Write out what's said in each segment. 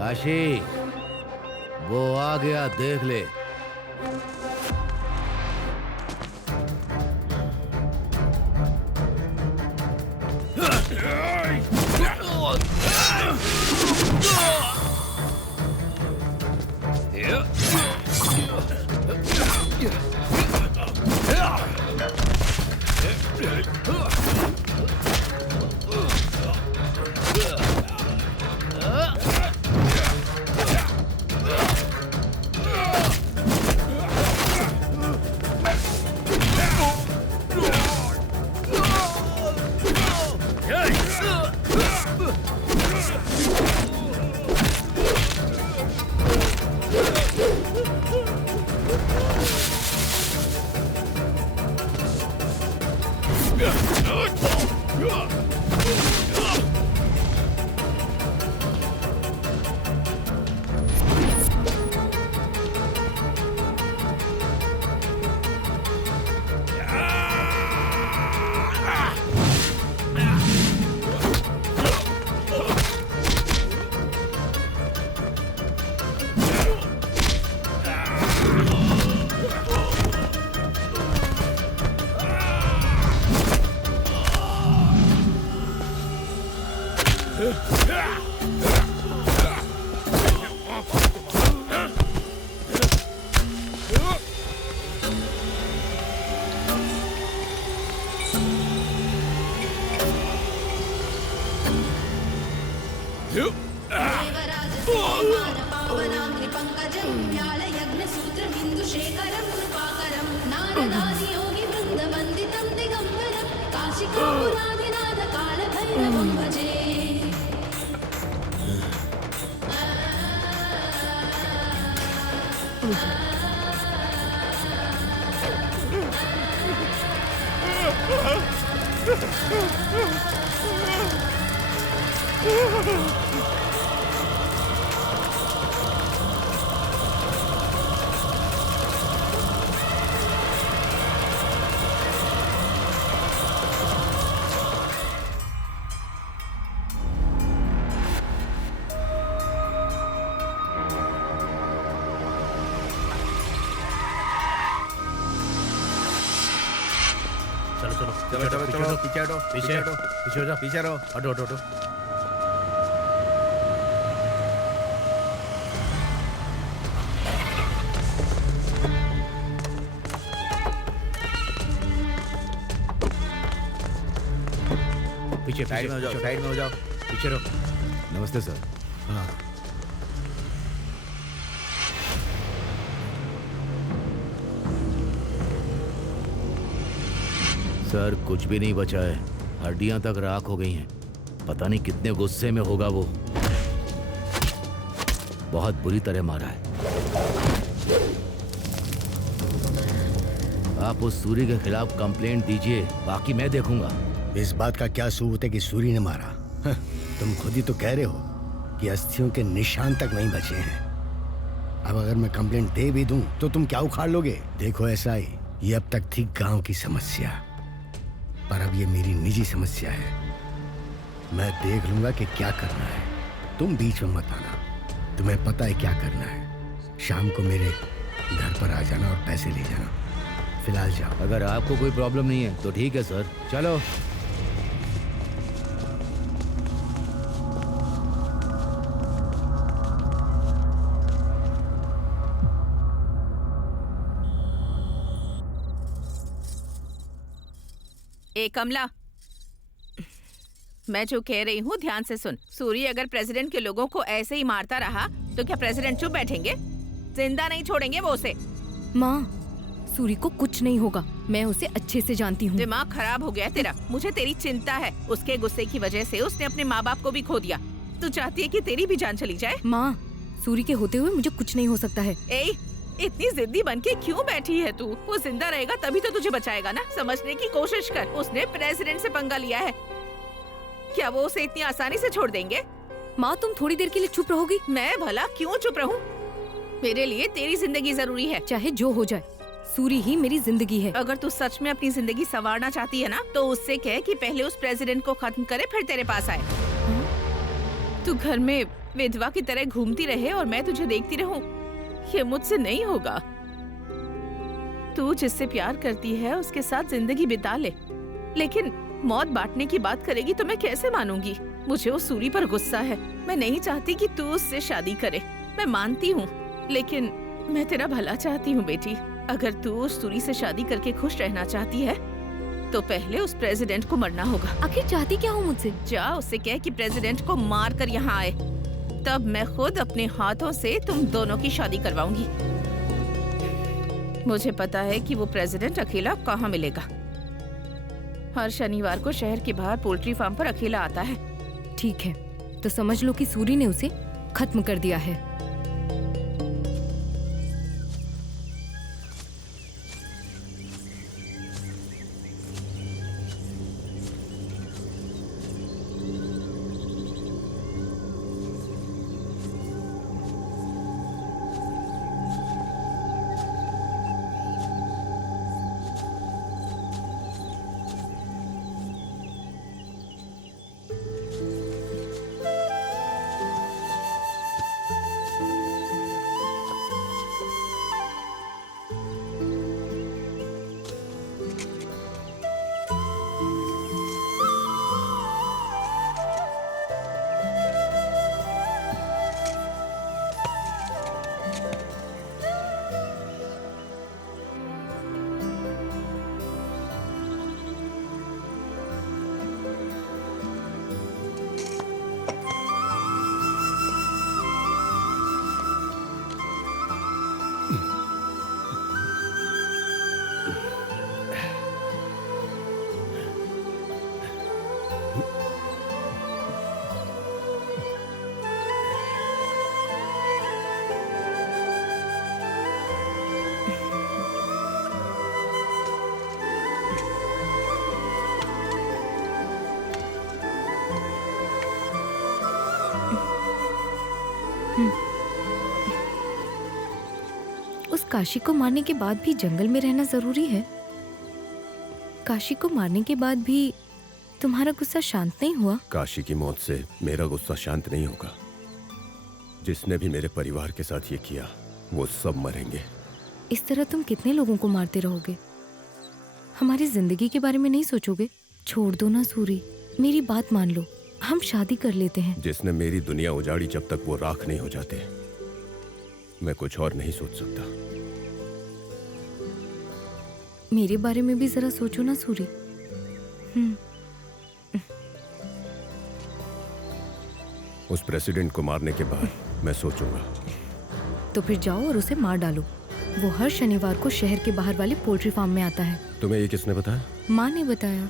काशी, वो आ गया, देख ले। चलो पीछे हटो, पीछे हो जा, पीछे रहो, हटो हटो हटो। पीछे साइड में हो जाओ, साइड में हो जाओ। पीछे रहो। नमस्ते सर। हाँ, सर कुछ भी नहीं बचा है, हड्डियां तक राख हो गई हैं। पता नहीं कितने गुस्से में होगा वो, बहुत बुरी तरह मारा है। आप उस सूरी के खिलाफ कंप्लेंट दीजिए, बाकी मैं देखूंगा। इस बात का क्या सबूत है कि सूरी ने मारा? तुम खुद ही तो कह रहे हो कि अस्थियों के निशान तक नहीं बचे हैं। अब अगर मैं कंप्लेंट दे भी दूं तो तुम क्या उखाड़ लोगे? देखो ऐसा ही, ये अब तक थी गांव की समस्या, पर अब ये मेरी निजी समस्या है। मैं देख लूंगा कि क्या करना है, तुम बीच में मत आना। तुम्हें पता है क्या करना है। शाम को मेरे घर पर आ जाना और पैसे ले जाना। फिलहाल जाओ। अगर आपको कोई प्रॉब्लम नहीं है तो ठीक है सर, चलो। ए कमला, मैं जो कह रही हूँ ध्यान से सुन। सूरी अगर प्रेसिडेंट के लोगों को ऐसे ही मारता रहा तो क्या प्रेसिडेंट चुप बैठेंगे? जिंदा नहीं छोड़ेंगे वो उसे। माँ, सूरी को कुछ नहीं होगा, मैं उसे अच्छे से जानती हूँ। दिमाग खराब हो गया तेरा। मुझे तेरी चिंता है। उसके गुस्से की वजह से उसने अपने माँ बाप को भी खो दिया। तू चाहती है कि तेरी भी जान चली जाए? माँ, सूरी के होते हुए मुझे कुछ नहीं हो सकता है। ए, इतनी जिद्दी बनके क्यों बैठी है तू? वो जिंदा रहेगा तभी तो तुझे बचाएगा ना। समझने की कोशिश कर। उसने प्रेसिडेंट से पंगा लिया है, क्या वो उसे इतनी आसानी से छोड़ देंगे? माँ, तुम थोड़ी देर के लिए चुप रहोगी? मैं भला क्यों चुप रहूं? मेरे लिए तेरी जिंदगी जरूरी है। चाहे जो हो जाए, सूरी ही मेरी जिंदगी है। अगर तू सच में अपनी जिंदगी संवारना चाहती है ना, तो उससे कह कि पहले उस प्रेसिडेंट को खत्म करे फिर तेरे पास आए। तू घर में विधवा की तरह घूमती रहे और मैं तुझे देखती रहूं, ये मुझसे नहीं होगा। तू जिससे प्यार करती है उसके साथ जिंदगी बिता ले, लेकिन मौत बांटने की बात करेगी तो मैं कैसे मानूंगी? मुझे उस सूरी पर गुस्सा है। मैं नहीं चाहती कि तू उससे शादी करे। मैं मानती हूँ, लेकिन मैं तेरा भला चाहती हूँ बेटी। अगर तू उस सूरी से शादी करके खुश रहना चाहती है तो पहले उस प्रेसिडेंट को मरना होगा। आखिर चाहती क्या हो मुझसे? जा उससे कह कि प्रेसिडेंट को मार कर यहाँ आए, तब मैं खुद अपने हाथों से तुम दोनों की शादी करवाऊंगी। मुझे पता है कि वो प्रेसिडेंट अकेला कहाँ मिलेगा। हर शनिवार को शहर के बाहर पोल्ट्री फार्म पर अकेला आता है। ठीक है, तो समझ लो कि सूरी ने उसे खत्म कर दिया है। उस काशी को मारने के बाद भी जंगल में रहना जरूरी है? काशी को मारने के बाद भी तुम्हारा गुस्सा शांत नहीं हुआ? काशी की मौत से मेरा गुस्सा शांत नहीं होगा। जिसने भी मेरे परिवार के साथ ये किया वो सब मरेंगे। इस तरह तुम कितने लोगों को मारते रहोगे? हमारी जिंदगी के बारे में नहीं सोचोगे? छोड़ दो ना सूरी, मेरी बात मान लो, हम शादी कर लेते हैं। जिसने मेरी दुनिया उजाड़ी, जब तक वो राख नहीं हो जाते मैं कुछ और नहीं सोच सकता। मेरे बारे में भी जरा सोचो ना सूरी। उस प्रेसिडेंट को मारने के बाद मैं सोचूंगा। तो फिर जाओ और उसे मार डालो। वो हर शनिवार को शहर के बाहर वाले पोल्ट्री फार्म में आता है। तुम्हें ये किसने बताया? माँ ने बताया।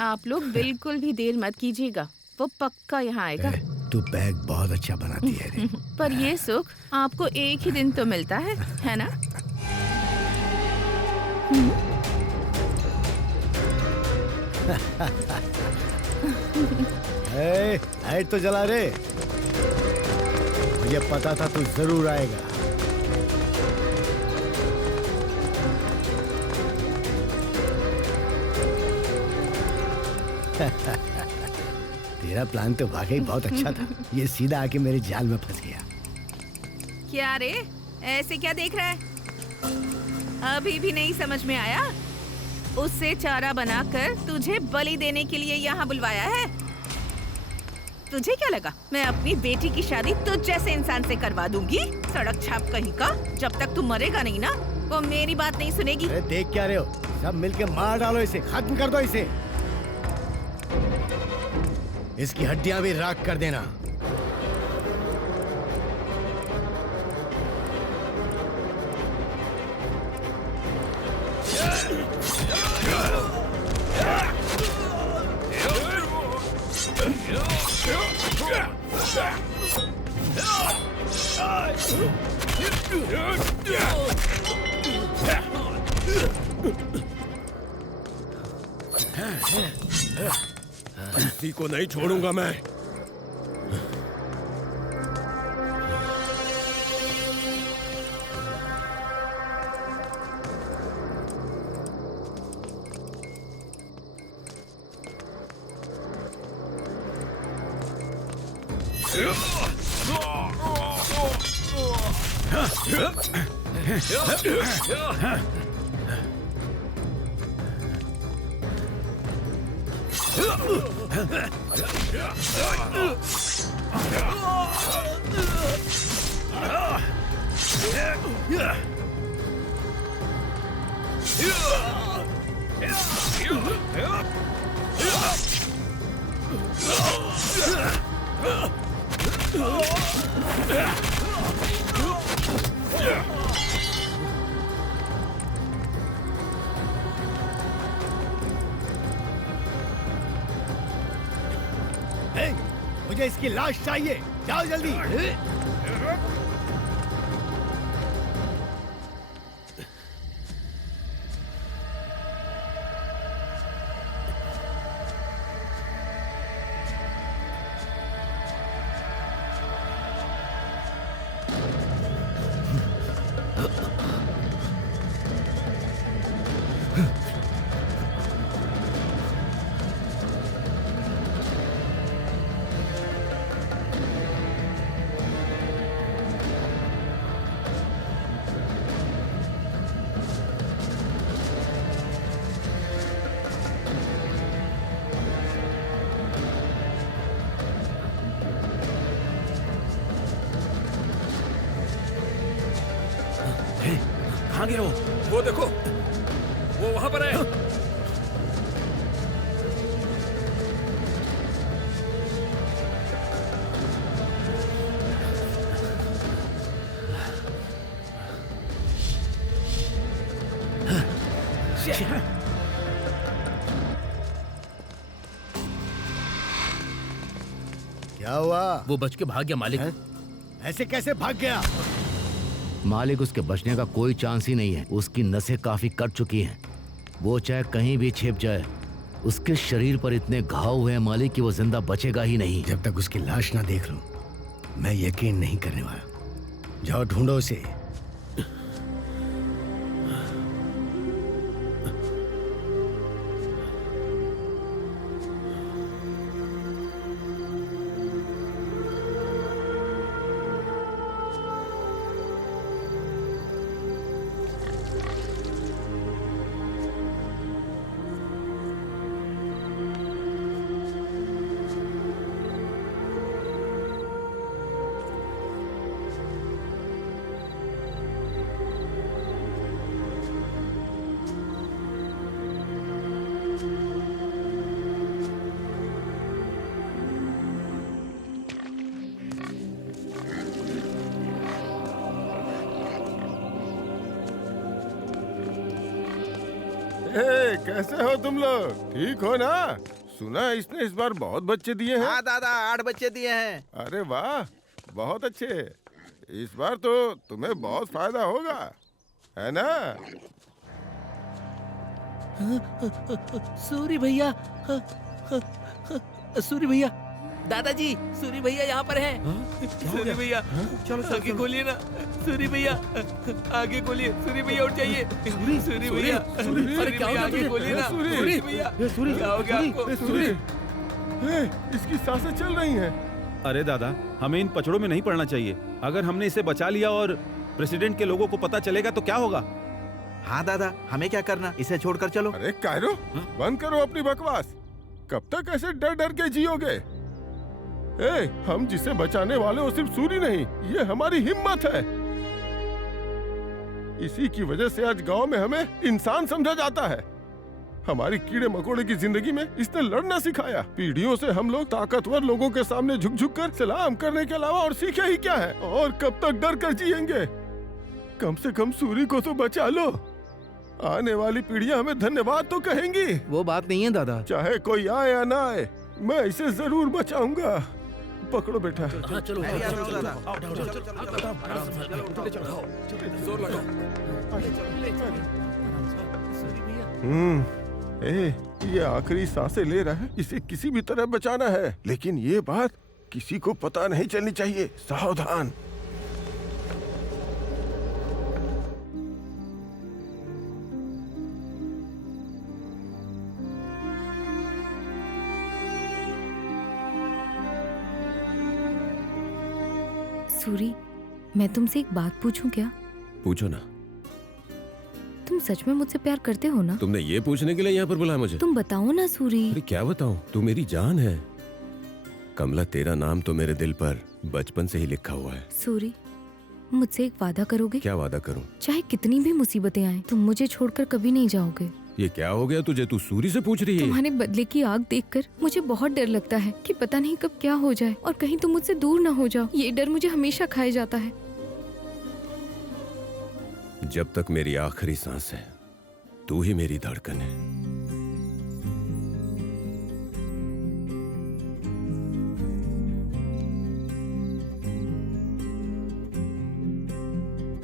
आप लोग बिल्कुल भी देर मत कीजिएगा, वो पक्का यहाँ आएगा। तू बैग बहुत अच्छा बनाती है रे। पर ये सुख आपको एक ही दिन तो मिलता है ना? लाइट तो जला रे, मुझे पता था तू जरूर आएगा। तेरा प्लान तो वाकई बहुत अच्छा था। ये सीधा आके मेरे जाल में फंस गया। क्या रे, ऐसे क्या देख रहा है? अभी भी नहीं समझ में आया? उससे चारा बनाकर तुझे बलि देने के लिए यहाँ बुलवाया है। तुझे क्या लगा मैं अपनी बेटी की शादी तुझ जैसे इंसान से करवा दूंगी? सड़क छाप कहीं का। जब तक तू मरेगा नहीं ना, वो मेरी बात नहीं सुनेगी। अरे देख क्या रहे हो, सब मिलके मार डालो इसे, खत्म कर दो इसे। इसकी हड्डियां भी राख कर देना। किसी को नहीं छोड़ूंगा मैं। ए, मुझे इसकी लाश चाहिए, जाओ जल्दी। कहाँ गिरो? वो देखो, वो वहां पर है। क्या हुआ? वो बच के भाग गया मालिक। हैं? ऐसे कैसे भाग गया? मालिक, उसके बचने का कोई चांस ही नहीं है। उसकी नसें काफी कट चुकी हैं। वो चाहे कहीं भी छिप जाए, उसके शरीर पर इतने घाव हुए हैं मालिक कि वो जिंदा बचेगा ही नहीं। जब तक उसकी लाश ना देख लूं, मैं यकीन नहीं करने वाला। जाओ ढूंढो उसे। कैसे हो तुम लोग? ठीक हो ना? सुना इसने इस बार बहुत बच्चे दिए हैं। हाँ दादा, 8 बच्चे दिए हैं। अरे वाह, बहुत अच्छे। इस बार तो तुम्हें बहुत फायदा होगा, है ना? सूरी भैया, सूरी भैया, दादाजी, सूरी भैया यहाँ पर हैं। सूरी भैया, चलो आगे खोलिए ना। सूरी भैया, आगे खोलिए। सूरी भैया उठ जाइए। सूरी भैया, अरे क्या हो गया? आगे खोलिए ना। सूरी भैया, क्या हो गया आपको? सूरी, इसकी सांसें चल रही हैं। अरे दादा, हमें इन पचड़ों में नहीं पड़ना चाहिए। अगर हमने इसे बचा लिया और प्रेसिडेंट के लोगों को पता चलेगा तो क्या होगा? हाँ दादा, हमें क्या करना? इसे छोड़कर चलो। अरे कायरो, बंद करो अपनी बकवास। कब तक ऐसे डर डर के जियोगे? हम जिसे बचाने वाले वो सिर्फ सूरी नहीं, ये हमारी हिम्मत है। इसी की वजह से आज गांव में हमें इंसान समझा जाता है। हमारी कीड़े मकोड़े की जिंदगी में इसने लड़ना सिखाया। पीढ़ियों से हम लोग ताकतवर लोगों के सामने झुक झुक कर सलाम करने के अलावा और सीखे ही क्या है? और कब तक डर कर जिएंगे? कम से कम सूरी को तो बचा लो। आने वाली पीढ़ियां हमें धन्यवाद तो कहेंगी। वो बात नहीं है दादा। चाहे कोई आए या ना आए, मैं इसे जरूर बचाऊंगा। पकड़ो बेटा। हाँ चलो, ये आखिरी सांसें ले रहा है, इसे किसी भी तरह बचाना है। लेकिन ये बात किसी को पता नहीं चलनी चाहिए। सावधान। सूरी, मैं तुमसे एक बात पूछूं क्या? पूछो ना। तुम सच में मुझसे प्यार करते हो ना? तुमने ये पूछने के लिए यहाँ पर बुलाया मुझे? तुम बताओ ना सूरी। अरे क्या बताऊं, तू मेरी जान है। कमला, तेरा नाम तो मेरे दिल पर बचपन से ही लिखा हुआ है। सूरी, मुझसे एक वादा करोगे? क्या वादा करूं? चाहे कितनी भी मुसीबतें आए, तुम मुझे छोड़कर कभी नहीं जाओगे। ये क्या हो गया तुझे? तू सूरी से पूछ रही है? तुम्हारे बदले की आग देखकर मुझे बहुत डर लगता है कि पता नहीं कब क्या हो जाए और कहीं तुम मुझसे दूर ना हो जाओ। ये डर मुझे हमेशा खाए जाता है। जब तक मेरी आखिरी सांस है, तू ही मेरी धड़कन है।